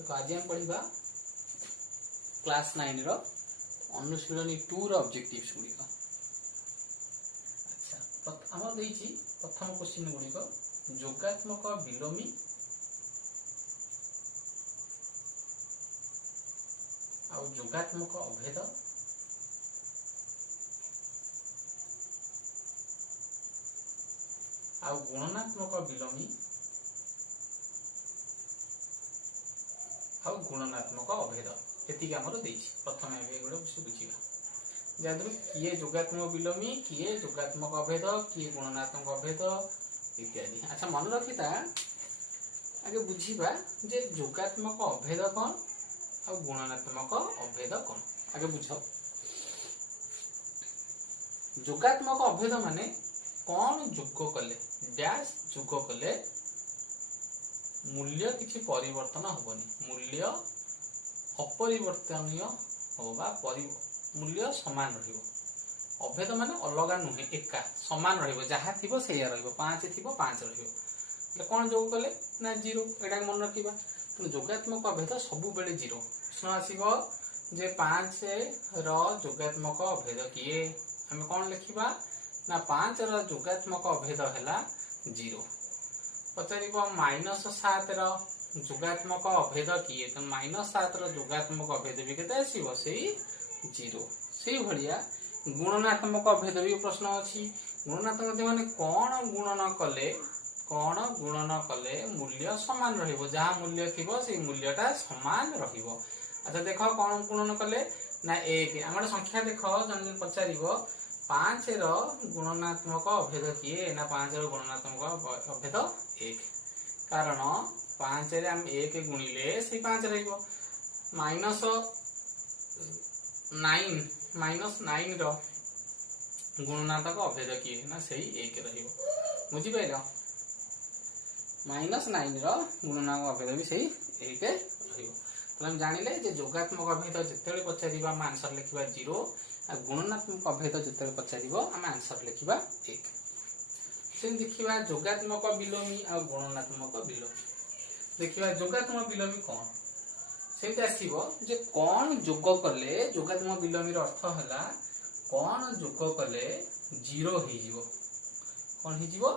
तो आज हम पढ़ा क्लास 9 रो अनुशीलनी 2 रो ऑब्जेक्टिव्स गुडी को। अच्छा हमर देइची प्रथम क्वेश्चन गुडी को जोगात्मक विलोमी आ जोगात्मक अभेद आ गुणनात्मक विलोमी आ गुणनात्मक अभेद एतिक हमर देइछि। प्रथम एगुडा बुझिबा जादर किए जोगात्मक विलोमी किए जोगात्मक अभेद किए गुणनात्मक अभेद इत्यादि। अच्छा मन रखिता आगे बुझिबा जे जोगात्मक अभेद कोन आ गुणनात्मक अभेद कोन आगे बुझो। जोगात्मक अभेद माने कोन जोग कले डैश जोग कले मूल्य किछि परिवर्तन होबनी, मूल्य अपरिवर्तनीय होबा मूल्य समान रहिबो। अभेद माने अलगा नुहे एका समान रहिबो, जहा थिबो सेया रहिबो, 5 थिबो 5 रहिबो। એટલે कोन जोग कले ना 0 एटा मन रखिबा। तो जोगात्मक अभेद सब बेले 0 प्रश्न आसीबो जे 5 रो जोगात्मक अभेद किए हम कोन लिखिबा ना 5 रो जोगात्मक अभेद हैला 0। पचारिबो -7 रो जोगात्मक अभेद किए तो -7 रो जोगात्मक अभेद भी केते आसीबो सेही 0। सेही भलिया गुणनात्मक अभेद भी प्रश्न अछि। गुणनात्मक माने गुणन कले मूल्य समान रहिबो, जहा मूल्य थिबो से मूल्यटा समान रहिबो। अच्छा देखो कोन गुणन कले ना 1 हमर संख्या देखो जन पचारिबो 5 रो गुणनात्मक अभेद किए ना 5 रो गुणनात्मक अभेद 1 कारण 5 रे हम 1 गुणिले से 5 रहिबो -9 रो गुणनात्मक अभेद किए ना सही 1 रहिबो। बुझि पाइलो -9 रो गुणनात्मक अभेद भी सही 1 रहिबो। तो हम जानिले जे जोगात्मक अभेद जतेले पचारिबा हम आंसर लिखिबा 0 आ गुणनात्मक अभेद जतेले पचारिबो हम आंसर लिखिबा 1। सेन देखिबा जोगात्मक विलोमी आ गुणनात्मक विलोमी। देखिबा जोगात्मक विलोमी कोन सेटा आसीबो जे कोन जोग कले जोगात्मक विलोमी रो अर्थ हला कोन जोग कले 0 हे जिवो। कोन हे जिवो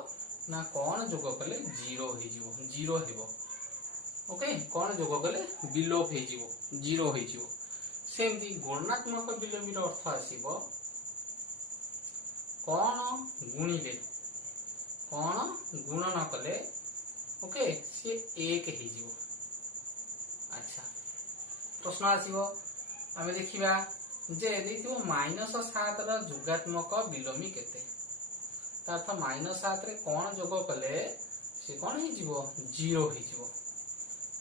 ना कोन जोग कले 0 हे जिवो, 0 हेबो। ओके कोन जोग कले विलोप हे जिवो 0 हे जिवो। सेमती गुणनात्मक विलोमी रो अर्थ आसीबो कोन गुणिले कोन गुणन कले ओके से 1 हे जिवो। अच्छा प्रश्न आसीबो आमे देखिबा जे देखिबो -7 रो जोगात्मक विलोमी केते त अर्थ -7 रे कोन जोग कले से कोन हे जिवो 0 हे जिवो।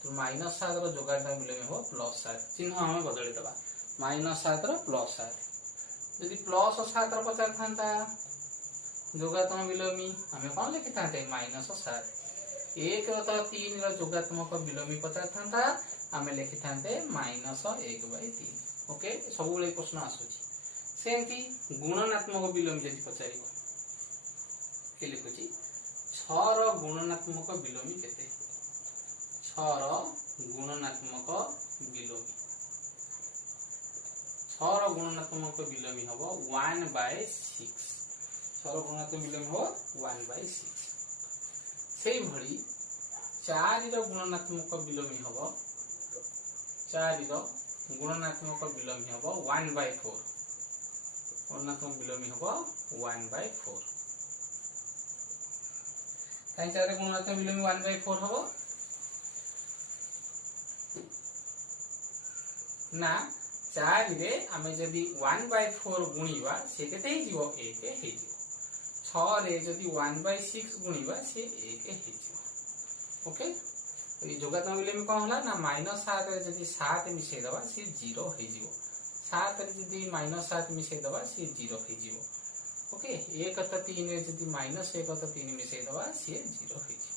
तो -7 रो जोगात्मक विलोमी हो +7 चिन्ह हम बदली दबा -7 रो +7 यदि +7 रो पचार थांता जोगात्मक विलोमी हमें कोन लिखि थांते -7 1 रो तो 3 रो जोगात्मक विलोमी पचार थांता हमें लिखि थांते -1/3। ओके सब बेले प्रश्न आसुची। सेंती गुणनात्मक विलोमी जदि पचारिबो के लिखुची 6 रो गुणनात्मक विलोमी केते 6 रो गुणनात्मक विलोमी 6 रो गुणनात्मक विलोमी हबो 1/6। 6 रो गुणनात्मक विलोमी हो 1/6। सेही भली 4 रो गुणनात्मक विलोमी हबो 4 रो गुणनात्मक विलोमी हबो 1/4। गुणनात्मक विलोमी हबो 1/4 काई 4 रो गुणनात्मक विलोमी 1/4 हबो ना 4 रे आमे जदी 1/4 गुणीबा से केते हे जिवो 1 हे जिवो। 6 रे जदी 1/6 गुणीबा से 1 हे जिवो। ओके तो ये जोगात्मक विलोमी कोन होला ना -7 रे जदी 7 मिसै दबा से 0 हे जिवो। 7 रे जदी -7 मिसै दबा से 0 हे जिवो। ओके 1 त 3 रे जदी -1 त 3 मिसै दबा से 0 हे जिवो।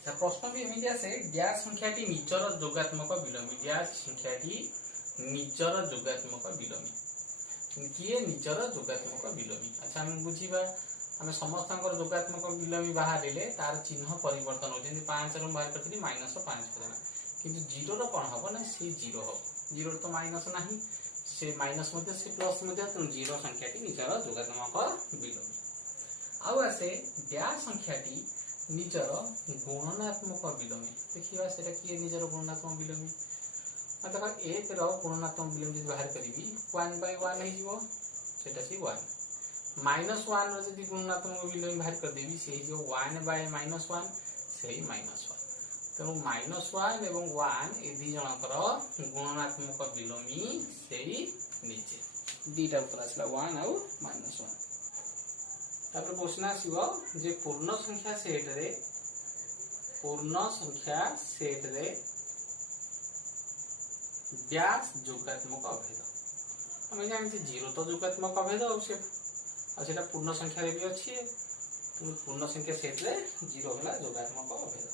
अच्छा प्रश्न भी एमिति आसे डैश संख्याटी निजर जोगात्मक विलोमी डैश संख्याटी निजर जोगात्मक विलोमी किए निजर जोगात्मक विलोमी। अच्छा हम बुझिबा आम समस्त जोगात्मक विलोमी बाहर तार चिन्ह परिवर्तन हो 5 रु बाहर करती -5 करदेना किंतु जीरो रो कौन हम ना सी जीरो हम जीरो तो माइनस ना से माइनस से प्लस तेणु जीरो संख्याटी निजर जोगात्मक विलोमी आउ आसे ब्या संख्याटी निजर गुणनात्मक विलोमी देखिए सेटा किए निजर गुणनात्मक विलोमी मतलब एक रो गुणनात्मक विलोमी बाहर करी 1/1 हो सेटा सी 1 -1 रो जदी गुणनात्मक विलोमी बाहर कर देबी से जो 1/-1 से -1 तेणु -1 एवं 1 ए दी जनकर गुणनात्मक विलोमी से नीचे दीटा उत्तर आसला 1 आउ -1 तापर क्वेश्चन आसीबो जे पूर्ण संख्या सेट रे व्यास जोगात्मक अभेद हमें जानि जीरो तो जोगात्मक अभेद और सेटा पूर्ण संख्या रे भी अछि तो पूर्ण संख्या सेट रे जीरो होला जोगात्मक अभेद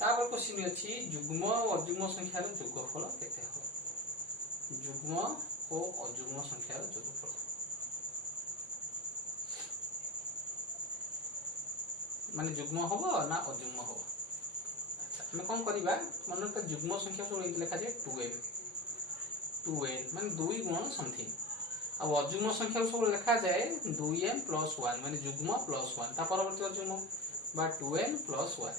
तापर क्वेश्चन अछि युग्म और अयुग्म संख्या रो जोगफल केते हो युग्म और अयुग्म संख्या रो जोगफल माने युग्म होबो ना अयुग्म होबो अच्छा हम कोन करिबा मन त युग्म संख्या सब लिखा जाय 2n माने 2 गुण समथिंग अब अयुग्म संख्या सब लिखा जाए 2m + 1 माने युग्म + 1 ता परवर्ती अयुग्म बा 2n + 1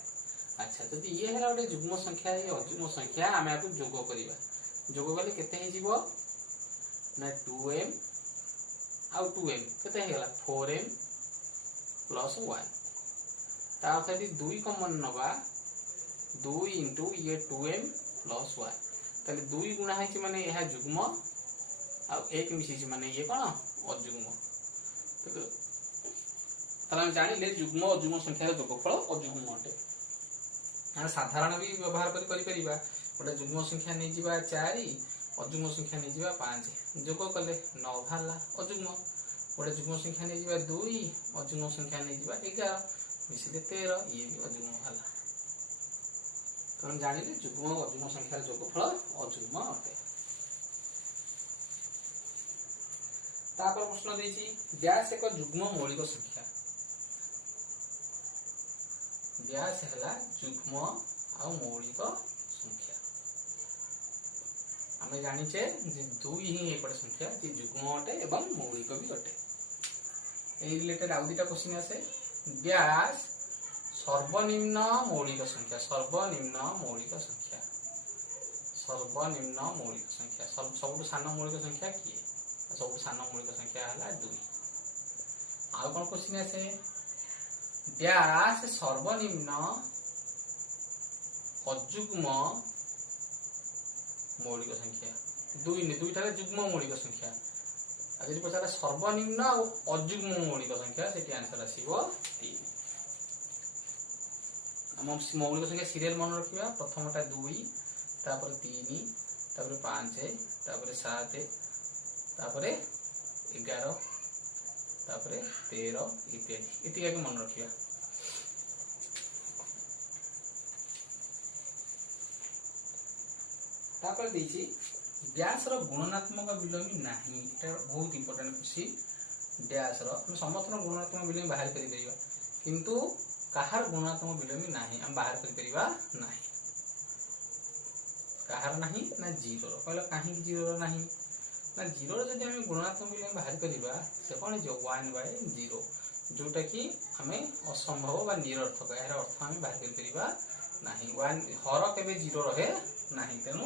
अच्छा जदि ये हला ओटे युग्म संख्या ये अयुग्म संख्या आमे आपु जोग करिबा जोग गले केते हे जीवो ना 2m आउ 2m केते हे गला 4m + 1 ता अर्थात 2 कॉमन नबा 2 * ये 2m + 1 ताले 2 गुणा है माने यह युग्म आ 1 मिसी माने ये कोन अयुग्म तो हम जानिले युग्म अयुग्म संख्या जोगफल अयुग्म अटे हम साधारण भी व्यवहार करि परिबा गोटे युग्म संख्या नै जिबा 4 अयुग्म संख्या नै जिबा 5 जोग कले 9 भाला अयुग्म गोटे युग्म संख्या नै जिबा 2 अयुग्म संख्या नै जिबा 11 मिसिले 13 ये भी अयुग्म भाला तो हम जानिले युग्म अयुग्म संख्या जोगफल अयुग्म अटे तापर प्रश्न देछि व्यास एक युग्म मौलिक संख्या व्यास हला युग्म आ मौलिक संख्या हमें जानिचे जे 2 ही एक संख्या जे युग्म अटे एवं मौलिक भी अटे ए रिलेटेड आउ दुटा क्वेश्चन आसे व्यास सर्वनिम्न मौलिक संख्या सबुठ सान मौलिक संख्या किए सबुठ सान मौलिक संख्या हला 2 आउ कोन क्वेश्चन आसे व्यास सर्वनिम्न अयुग्म मौलिक संख्या 2 ने 2 ठारे युग्म मौलिक संख्या यदि पचारा सर्वनिम्न और अयुग्म मौलिक संख्या सेठी आंसर आसीबो 3 हम मौलिक संख्या सीरियल मन रखिबा प्रथमटा 2 तापर 3 तापर 5 तापर 7 तापर 11 तापर 13 इत्यादि इतिका के मन रखिबा तापर देछि व्यास रो गुणनात्मक विलोमी नाही एटा बहुत इंपोर्टेंट क्वेश्चन व्यास रो हम समस्त गुणनात्मक विलोमी बाहर करि परिबा किंतु काहार गुणात्मक विलोमी नाही हम बाहर करि परिबा नाही काहार नाही ना जीरो कहला काहे कि जीरो नाही ना जीरो जदि हम गुणात्मक विलोमी बाहर करिबा से कोन जो 1/0 जोटा कि हमें असंभव बा निरर्थक एहर अर्थ हम बाहर करि परिबा नाही 1 हर केबे जीरो रहे नाही तेनु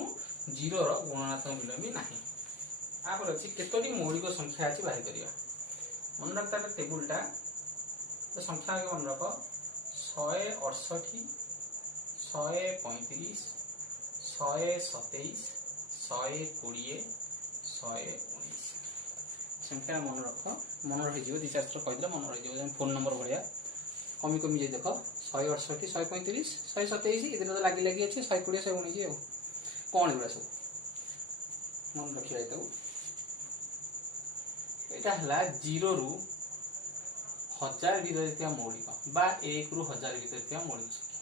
जीरो रो गुणात्मक विलोमी नाही आपर अछि केतोटी मौलिक संख्या अछि बाहर करिया मन रखता टेबुलटा तो संख्या के मन रख 168 135 127 120 119 संख्या मन रख मन रही जीव दि चार कहले मन रही जीव फोन नंबर भलिया कमी कमी जे देख 168 135 127 इधर तो लागी लागी अछि 120 119 कौन एगुड़ा सब मन रखिया एटा हला 0 रु 1000 भीतर थिया मौलिक बा 1 रु 1000 भीतर थिया मौलिक संख्या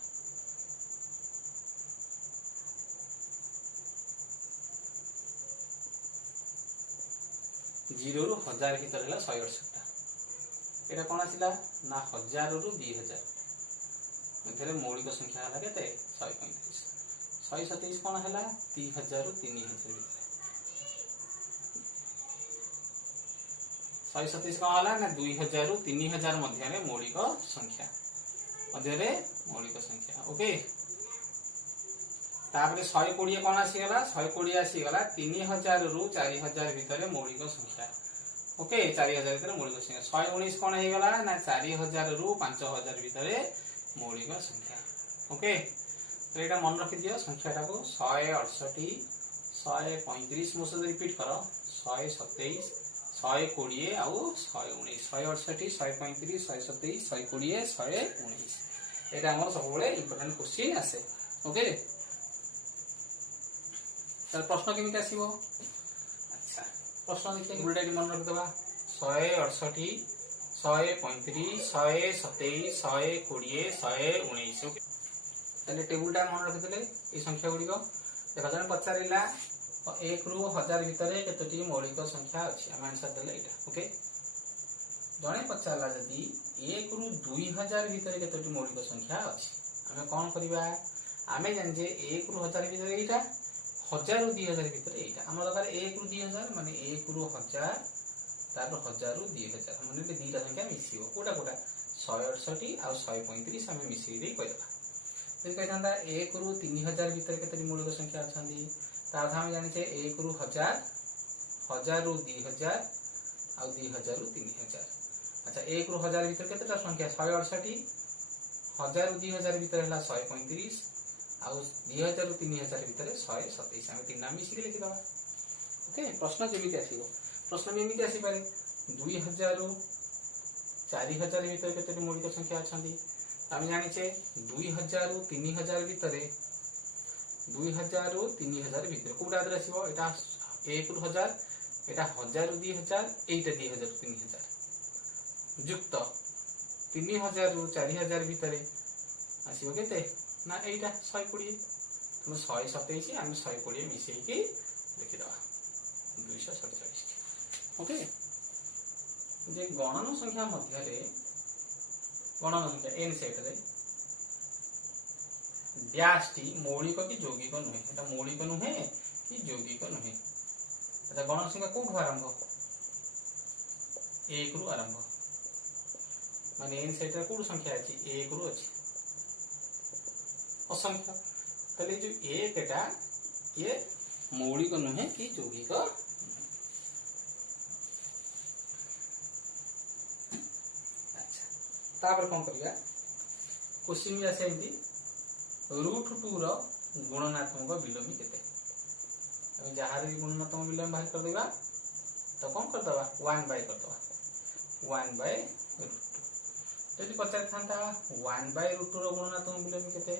0 रु 1000 भीतर हला 168 एटा कौन आसिला ना 1000 रु 2000 मध्य मौलिक संख्या है केते 135 127 कौन है 3000 रु 3000 127 कौन है ना 2000 रु 3000 मध्य मौलिक संख्या ओके तापर 120 कौन आसीगला 120 आसीगला 3000 रु 4000 भितर मौलिक संख्या ओके 4000 भितर मौलिक संख्या 119 कौन है गला ना 4000 रु 5000 भितर मौलिक संख्या ओके तो एटा मन रखि दियो संख्याटा को 168 135 मो से रिपीट करो 127 120 आउ 119 168 135 127 120 119 एटा हमर सब बळे इंपोर्टेंट क्वेश्चन आसे ओके तर प्रश्न केमिति आसीबो अच्छा प्रश्न देखिए गुडा मन रख देबा 168 135 127 120 119 ओके ताले टेबुलटा मन रख देले ए संख्या गुडी को देखा जने पचारिला 1 रु 1000 भितर केतोटी मौलिक संख्या अछि हम आंसर देले एटा ओके जने पचारला जदी 1 रु 2000 भितर केतोटी मौलिक संख्या अछि हमें कोन करबा आमे जान जे 1 रु 1000 भितर एटा 1000 रु 2000 भितर एटा हम दरकार 1 रु 2000 माने 1 रु 1000 तापर 1000 रु 2000 माने बे दीटा संख्या मिसिबो कोटा 168 आ 135 हम मिसि दे कहबा जदि कहतांदा 1 रु 3000 भितर केतोटी मौलिक संख्या अछंदी ता हम जानि छे 1 रु 1000 1000 रु 2000 आ 2000 रु 3000 अच्छा 1 रु 1000 भितर केतोटा संख्या 168 1000 रु 2000 भितर हला 135 आ 2000 रु 3000 भितर 127 हम तीन नाम मिसि लिखि दबा ओके प्रश्न जेमिति आसीबो प्रश्न में एमिति आसी पारे 2000 रु 4000 भितर केतोटी मौलिक संख्या अछंदी हम जानि छे 2000 रु 3000 भितर 2000 रु 3000 भितर कोडा आदर आसीबो एटा 1 रु 1000 एटा 1000 रु 2000 एटा 2000 रु 3000 युक्त 3000 रु 4000 भितर आसीबो केते ना एटा 120 तो 127 हम 120 मिसै कि लिखि दबा 247 ओके जे गणन संख्या मध्य रे गणन संख्या n सेट रे व्यास टी मौलिक कि यौगिक नुहे एटा मौलिक नुहे कि यौगिक नुहे अच्छा गणन संख्या कोठु आरंभ 1 रु आरंभ माने n सेट रे कोठु संख्या अछि 1 रु अछि असंख्य तले जो 1 एटा ये मौलिक नुहे कि यौगिक तापर कौन करिया क्वेश्चन में आसे एंती √2 रो गुणनात्मक विलोमी केते हम जहार भी गुणनात्मक विलोम बाहर कर देबा तो कौन कर दबा 1 बाय कर दबा 1 बाय √2 यदि पचार थांता 1 बाय √2 रो गुणनात्मक विलोमी केते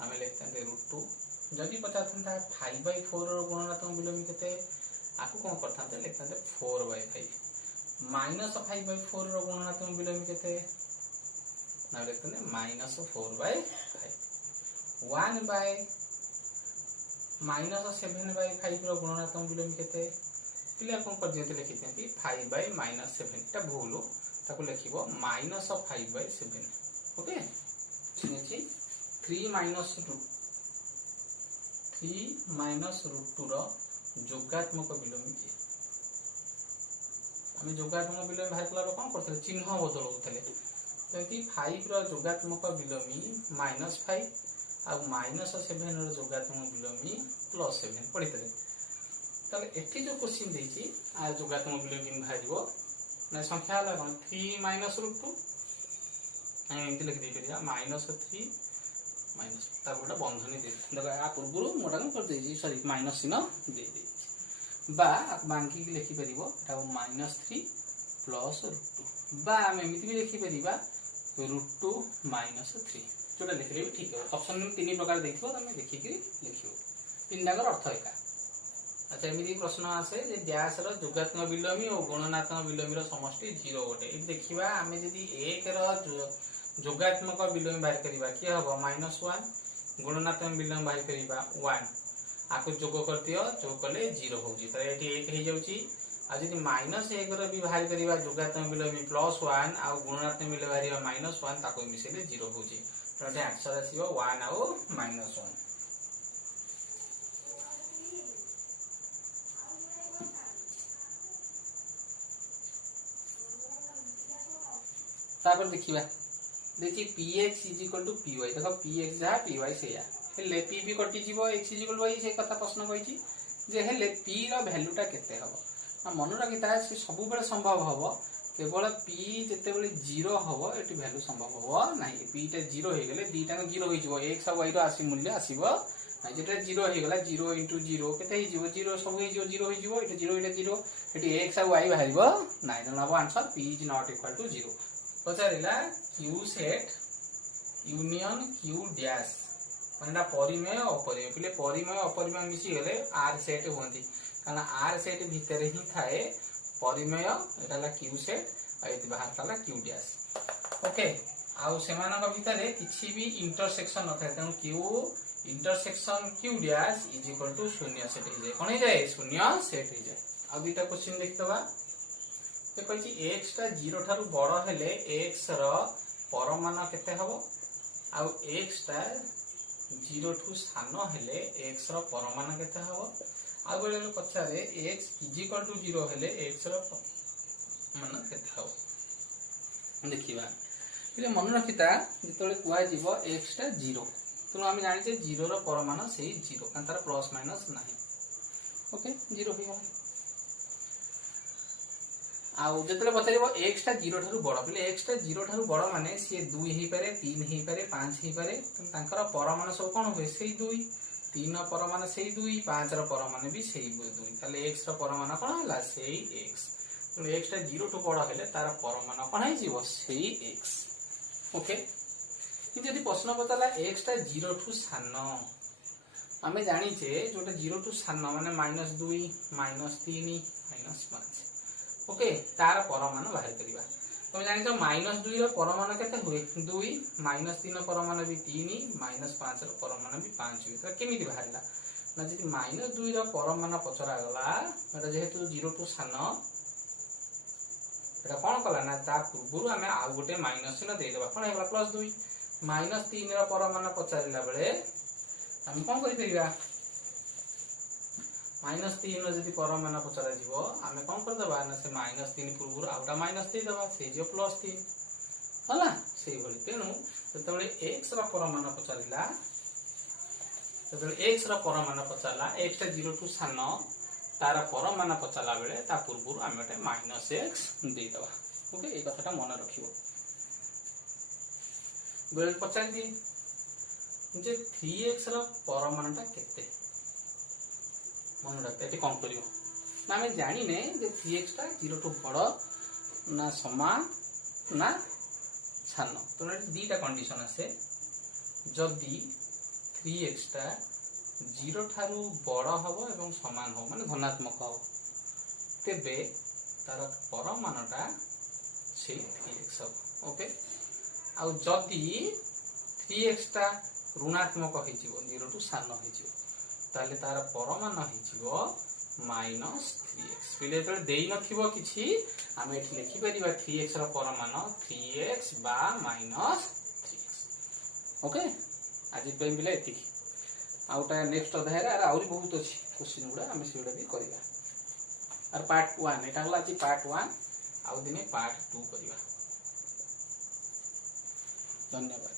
हमें लिखते √2 यदि पचार थांता 5 बाय 4 रो गुणनात्मक विलोमी केते आकु कौन करथांते लिखते 4 बाय 5 -5 बाय 4 रो गुणनात्मक विलोमी केते ना लिखते -4 बाय 5 1 बाय -7 बाय 5 रो गुणनात्मक विलोम केते पिला कोन कर दियते लिखि दियंती 5 बाय -7 एटा भूल ताको लिखिबो -5 बाय 7 ओके सुनिछि 3 -√2 रो जोगात्मक विलोम कि हम जोगात्मक विलोम बाहर कला कोन करथले चिन्ह बदलउथले तंती 5 रो जोगात्मक विलोमी -5 आ -7 रो जोगात्मक विलोमी +7 पडितले तले एठी जो क्वेश्चन देछि आ जोगात्मक विलोमी भाजिबो ना संख्या हला कोन 3 -√2 हम एंति लिख दे परिया -3 माइनस ता गोटा बंधनी दे देखो आ पूर्व मोटा कर दे सॉरी माइनस चिन्ह दे दे बा बांकी की लिखि परिबो एटा -3 +√2 बा हम एमिति भी लिखि परिबा √2 -3 जोटा लिखले भी ठीक है ऑप्शन में तीन प्रकार देखिबो तमे देखि कि लिखिबो तीनटा कर अर्थ एका अच्छा एमिति प्रश्न आसे जे व्यास रो जोगात्मक विलोमी और गुणनात्मक विलोमी रो समष्टि 0 गोटे ए देखिबा हमें यदि 1 रो जोगात्मक विलोमी बाहर करिबा कि हबो -1 गुणनात्मक विलोमी बाहर करिबा 1 आको जोग करतियो जोग कले 0 होउची त एठी 1 हे जाउची आज जब -1 भी बाहर करवा जोगात्मक मिले +1 आ गुणात्मक मिले बाहर -1 ताको मिसेले 0 होची तो एटा आंसर आसीबो 1 आ -1 तापर देखिबा देखि px = py देखो px जा py सेया हेले p भी कटि जीवो x = y से कथा प्रश्न कहिची जे हेले p रो वैल्यूटा केते हबो आ मन रखिता से सब बेले संभव हबो केवल p जते बेले 0 हबो एटी वैल्यू संभव हबो नाही p टा 0 हे गेले दीटा 0 होई जीवो x आ y रो आसी मूल्य आसीबो नाही जेटा 0 हे गेला 0 * 0 केते हे जीवो 0 सब हे जीवो 0 हे जीवो एटा 0 एटा 0 एटी x आ y बाहरिबो नाही तो नबो आंसर p = 0 पचारिला q set union q dash मानेटा परिमेय अपरिमेय पिले परिमेय अपरिमेय मिसी गेले r सेट होंती कारण r सेट भीतर ही थाए परिमेय एटाला q सेट आ एति बाहर ताला q डैश ओके आ सेमानक भीतर किछि भी इंटरसेक्शन न थाए तनु q intersection q dash = 0 set हो जाए कोन हो जाए 0 सेट हो जाए आ दुटा क्वेश्चन देखतबा ते कहछि x टा 0 थारु बड़ हेले x रो परमान केते हबो आ x टा 0 ठू सानो हेले x रो परमान केते हबो आ बेले पछारे x = 0 हेले x रो मान केते हबो देखिबा इले मन रखिता जेतले कुआ जीवो x टा 0 तो हम जानि जे 0 रो परमान सेही 0 कारण तार प्लस माइनस नाही ओके 0 हो गला आउ जतले पचारिबो x टा 0 थारु बड़ पिले x टा 0 थारु बड़ माने से 2 हेई पारे 3 हेई पारे 5 हेई पारे तांकर परमाणु सब कोन होय सेही 2 3 रो परमाणु सेही 2 5 रो परमाणु भी सेही 2 ताले x रो परमाणु कोन होला सेही x तो x टा 0 ठु बड़ हेले तार परमाणु कोन हेई जीवो सेही x ओके कि यदि प्रश्न पतला x टा 0 ठु सानो हमें जानि जे जोटा 0 ठु सानो माने -2 -3 -5 ओके तार परमाणु बाहर करिवा तुम जानि तो -2 रो परमाणु केते हुए 2 -3 रो परमाणु भी 3 -5 रो परमाणु भी 5 हुए तो केमिति बाहरला ना जदि -2 रो परमाणु पचरा गला एटा जेहेतु 0 टू सानो एटा कोन कला ना ता पूर्वरु हमें आ गोटे माइनस चिन्ह दे देबा कोन हेगला +2 -3 रो परमाणु पचरिला बेले हम कोन करि परिबा -3 रो जदि परमाणु पचरा जीवो हमें कोन कर देबा ना से -3 पूर्वरु आउटा -3 देबा से जे +3 हला सेही भली तेनु जतबेले x रो परमाणु पचरिला जतबेले x रो परमाणु पचरला x टा 0 टू सानो तार परमाणु पचरला बेले ता पूर्वरु हमें -x दे देबा ओके ए कथाटा मन रखिबो बेले पचार दी जे 3x रो परमाणुटा केते मन रखते एटी कौन करियो ना हमें जानी ने जे 3x टा 0 टू बड़ ना समान ना सानो तो दीटा कंडीशन आसे जदी 3x टा 0 थारु बड़ हबो एवं समान हो माने धनात्मक हो तेबे तार परमाणुटा से 3x हो ओके आ जदी 3x टा ऋणात्मक हो जिवो 0 टू सानो हो जिवो ताले तार परमाणु हो जिवो -3x पिले तो देई नथिबो किछि हम एठी लिखि परिबा 3x रो परमाणु 3x बा -3x ओके आज पे मिले एति आउटा नेक्स्ट अध्याय रे आउरी बहुत अछि क्वेश्चन गुडा हम सेउडा भी करिबा और पार्ट 1 एटा हला अछि पार्ट 1 आउ दिने पार्ट 2 करिबा धन्यवाद।